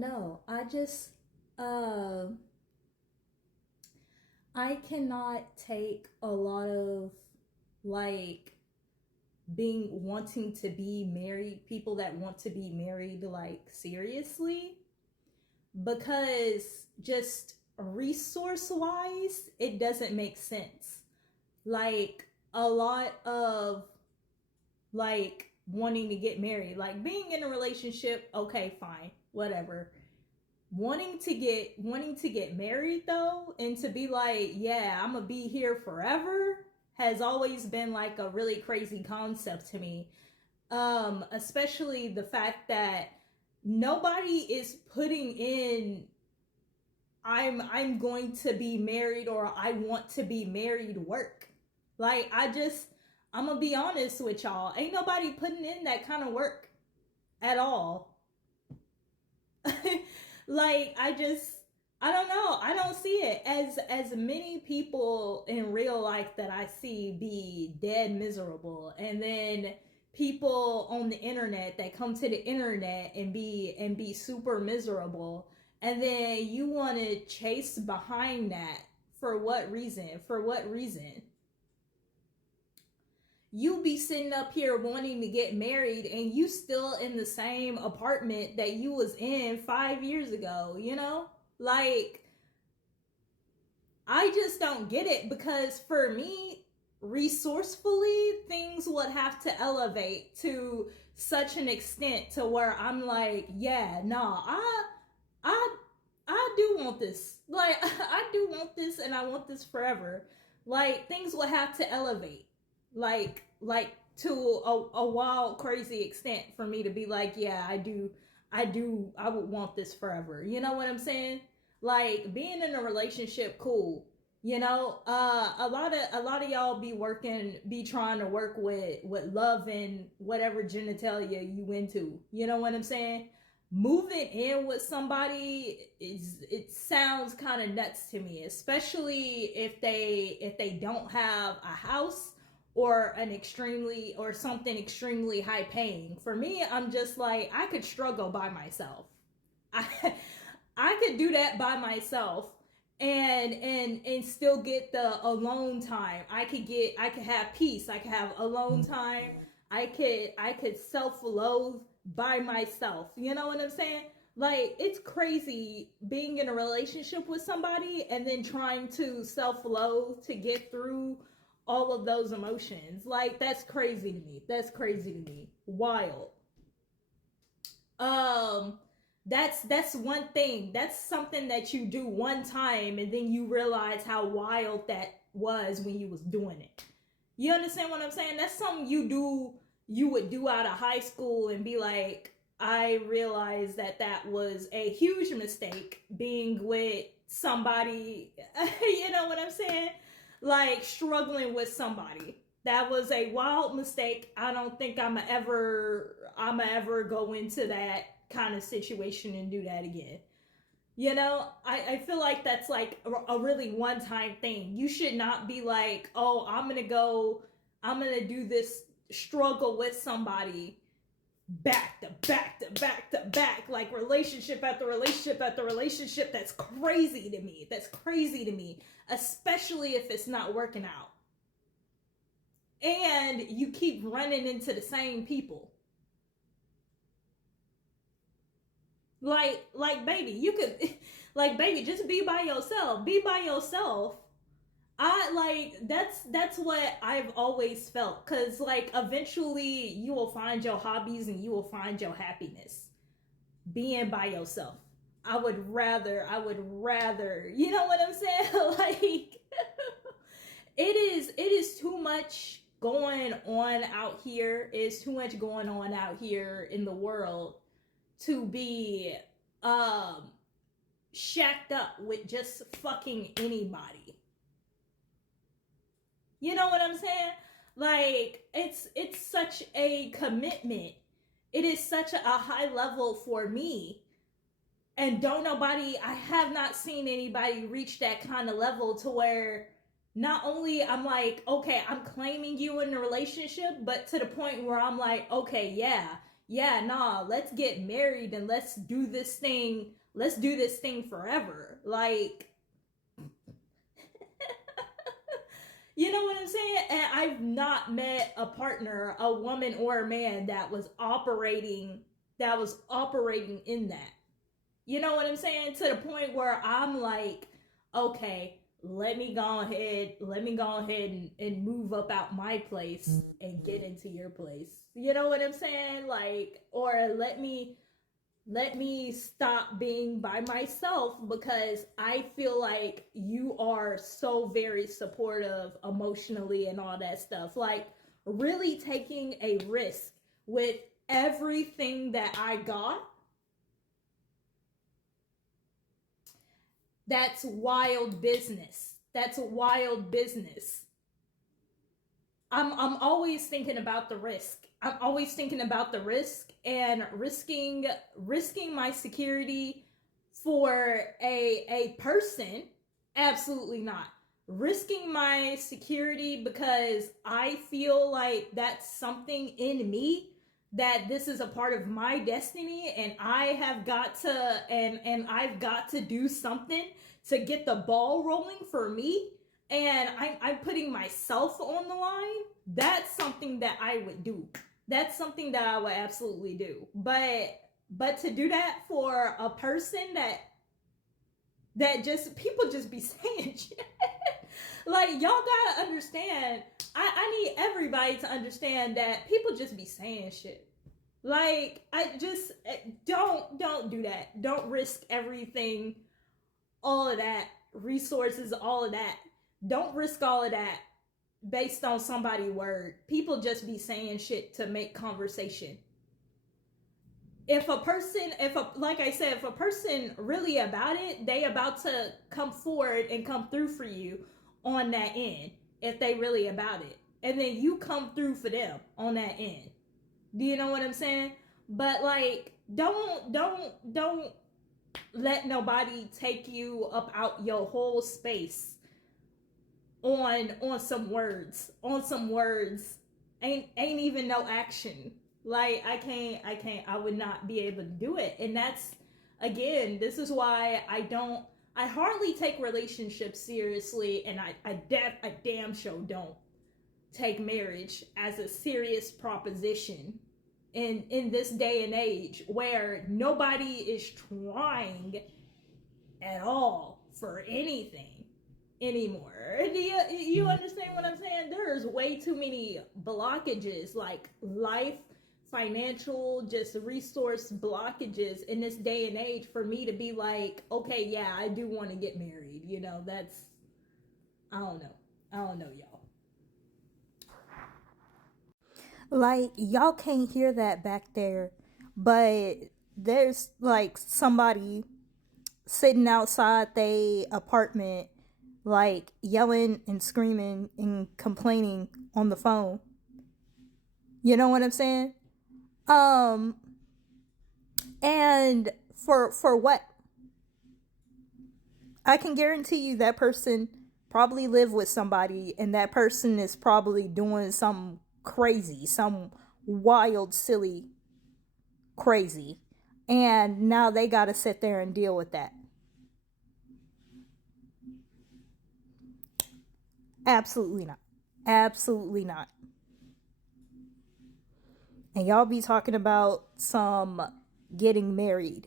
don't know. I cannot take a lot of like being wanting to be married, people that want to be married like seriously, because just resource wise, it doesn't make sense. Like a lot of like wanting to get married, like being in a relationship, okay, fine, whatever. Wanting to get married though, and to be like, yeah, I'm gonna be here forever, has always been like a really crazy concept to me. Especially the fact that nobody is putting in I'm going to be married or I want to be married work. Like I'm gonna be honest with y'all. Ain't nobody putting in that kind of work at all. Like I don't know. I don't see it as many people in real life that I see be dead miserable, and then people on the internet that come to the internet and be super miserable, and then you want to chase behind that. For what reason? For what reason? You be sitting up here wanting to get married and you still in the same apartment that you was in 5 years ago, you know? Like, I just don't get it, because for me, resourcefully, things would have to elevate to such an extent to where I'm like, yeah, nah, I I do want this. Like I do want this, and I want this forever. Like things will have to elevate. Like to a wild crazy extent for me to be like, yeah, I would want this forever. You know what I'm saying? Like being in a relationship, cool. You know, a lot of y'all be trying to work with love and whatever genitalia you into. You know what I'm saying? Moving in with somebody is, it sounds kind of nuts to me, especially if they don't have a house or an extremely or something extremely high paying. For me, I'm just like, I could struggle by myself. I I could do that by myself, and still get the alone time. I could have peace. I could have alone time. I could self-loathe by myself. You know what I'm saying? Like it's crazy being in a relationship with somebody and then trying to self-loathe to get through all of those emotions. Like that's crazy to me. That's crazy to me. Wild. um that's one thing. That's something that you do one time and then you realize how wild that was when you was doing it. You understand what I'm saying? That's something you would do out of high school and be like, I realized that that was a huge mistake being with somebody. You know what I'm saying? Like struggling with somebody. That was a wild mistake. I don't think I'm ever go into that kind of situation and do that again. You know, I feel like that's like a really one time thing. You should not be like, oh, I'm gonna do this struggle with somebody back to back to back to back, like relationship after relationship after relationship. That's crazy to me. That's crazy to me, especially if it's not working out. And you keep running into the same people. Like baby, you could like baby, just be by yourself. Be by yourself. I like that's what I've always felt, cuz like eventually you will find your hobbies and you will find your happiness being by yourself. I would rather, you know what I'm saying? Like it is too much going on out here. It's too much going on out here in the world to be um shacked up with just fucking anybody. You know what I'm saying? Like it's such a commitment. It is such a high level for me. And don't nobody I have not seen anybody reach that kind of level to where not only I'm like, okay, I'm claiming you in a relationship, but to the point where I'm like, okay, yeah, yeah, nah, let's get married and let's do this thing. Let's do this thing forever. Like, you know what I'm saying? And I've not met a partner, a woman or a man that was operating in that. You know what I'm saying? To the point where I'm like, okay, let me go ahead and move up out my place and get into your place. You know what I'm saying? Like, or let me stop being by myself because I feel like you are so very supportive emotionally and all that stuff. Like, really taking a risk with everything that I got. That's wild business. That's wild business. I'm always thinking about the risk. I'm always thinking about the risk and risking my security for a person. Absolutely not. Risking my security because I feel like that's something in me, that this is a part of my destiny and I've got to do something to get the ball rolling for me, and I'm putting myself on the line. That's something that I would do. That's something that I would absolutely do. But to do that for a person that just people just be saying shit. Like, y'all gotta understand. I need everybody to understand that people just be saying shit. Like, I just don't do that. Don't risk everything, all of that, resources, all of that. Don't risk all of that based on somebody's word. People just be saying shit to make conversation. If a person, like I said, if a person really about it, they about to come forward and come through for you on that end. If they really about it, and then you come through for them on that end. Do you know what I'm saying? But like, don't let nobody take you up out your whole space on some words. Ain't even no action. Like, I would not be able to do it. And that's, again, this is why I hardly take relationships seriously, and I damn sure don't take marriage as a serious proposition in this day and age where nobody is trying at all for anything anymore. Do you understand what I'm saying? There's way too many blockages, like life, financial, just resource blockages in this day and age for me to be like, okay, yeah, I do want to get married. You know, that's, I don't know. I don't know, y'all. Like, y'all can't hear that back there, but there's like somebody sitting outside they apartment, like yelling and screaming and complaining on the phone. You know what I'm saying? Um, and for what? I can guarantee you that person probably lived with somebody, and that person is probably doing some crazy, some wild, silly, crazy, and now they got to sit there and deal with that. Absolutely not. Absolutely not. And y'all be talking about some getting married.